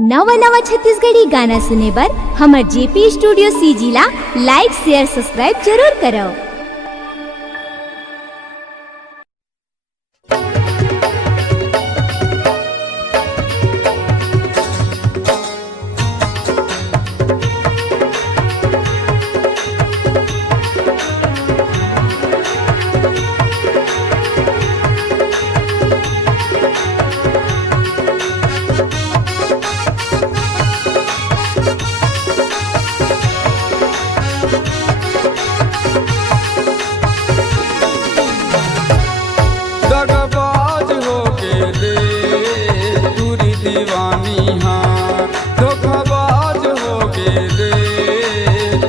नवा नवा छत्तीसगढ़ी गाना सुने बर हमर जेपी स्टूडियो सीजी ला लाइक शेयर सब्सक्राइब जरूर करो। दगाबाज हो के रे तुरी दीवानी हाँ, धोखाबाज हो के रे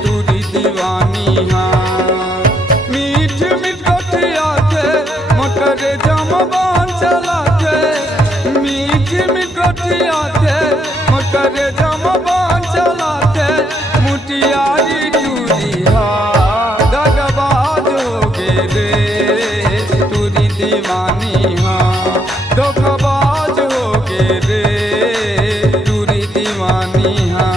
तुरी दीवानी हाँ। मीठ मीठ कटिया के मटर जमबान चला के, मीठ मीठ कटिया के मटर जमबान चला के, मुटियारी टूरी हाँ। दगाबाज हो के रे तुरी दीवानी हाँ, धोखाबाज हो के रे तुरी दीवानी हाँ।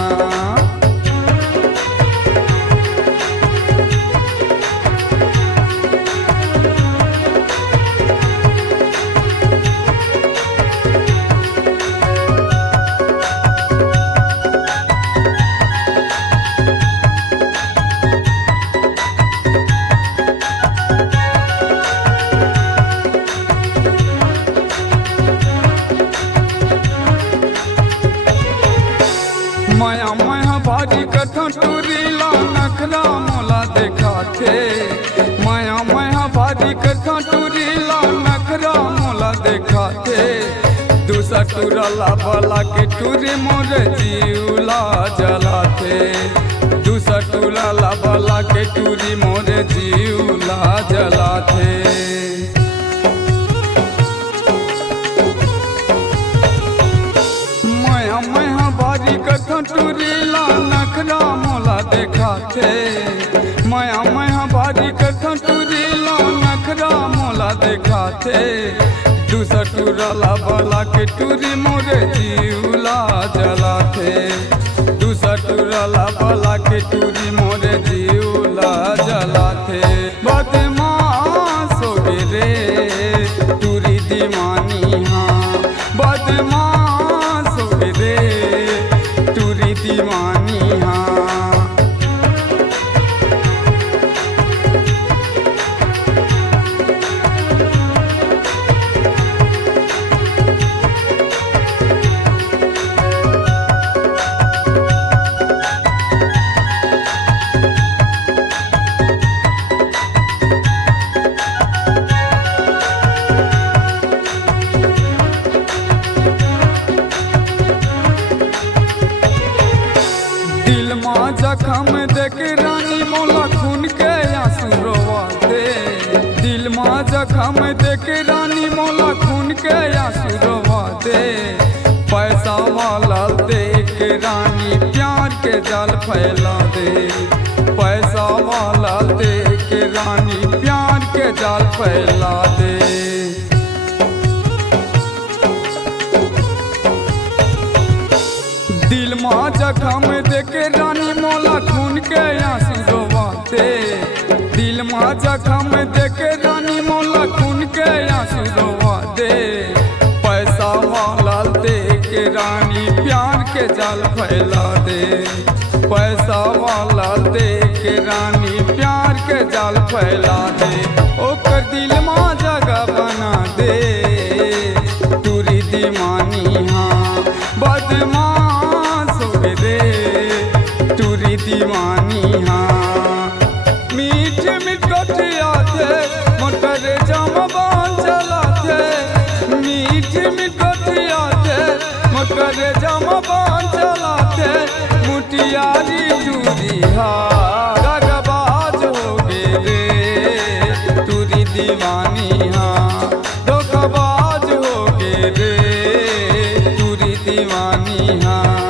माया माया भाजी कथा टूरी ला नखरा मोला देखाथे, माया माया भाजी कथा टूरी ला नखरा मोला देखाथे। दूसरा टूरला वाला के टूरी मोर जीवला जलाथे, दूसरा टूरला वाला के टूरी मोर जीवला जलाथे। माया माया भाजी कथा टूरी ला नखरा मोला देखाथे, माया माया भाजी कथा टूरी ला नखरा मोला देखाथे। दूसरा टूरला वाला के टूरी मोरे जीवला जलाथे, दूसरा टूरला वाला के टूरी मोरे जीवला जलाथे। बदमाश हो गे रे तुरी दीवानी हाँ, बदमाश हो गे रे तुरी दीवानी हाँ। दिल माँ जखम देख रानी मोला खून के आंसू रोवा दे, दिल माँ जखम देख रानी मोला खून के आंसू रोवा दे। पैसा वाला देख रानी प्यार के जाल फैला दे, पैसा वाला देख रानी प्यार के जाल फैला दे। दिल माँ जखम देख रानी मोला खून के आंसू रोवाते, दिल माँ जखम देख रानी मोला खून के आंसू रोवाते। पैसा वाला देख रानी प्यार के जाल फैला दे, पैसा वाला देख रानी प्यार के जाल फैला दे। ओकर दिल माँ जगह बना दे तुरी दीवानी हाँ, बदमाश हो गे रे तुरी दीवानी हाँ। मीठ मीठ कटिया थे मटर जमबान चलाथे, मीठ मीठ कटिया थे मटर जमबान चलाथे, मुटियारी टूरी हाँ। दगाबाज हो गे रे तुरी दीवानी हाँ, धोखाबाज हो गे रे तुरी दीवानी हाँ।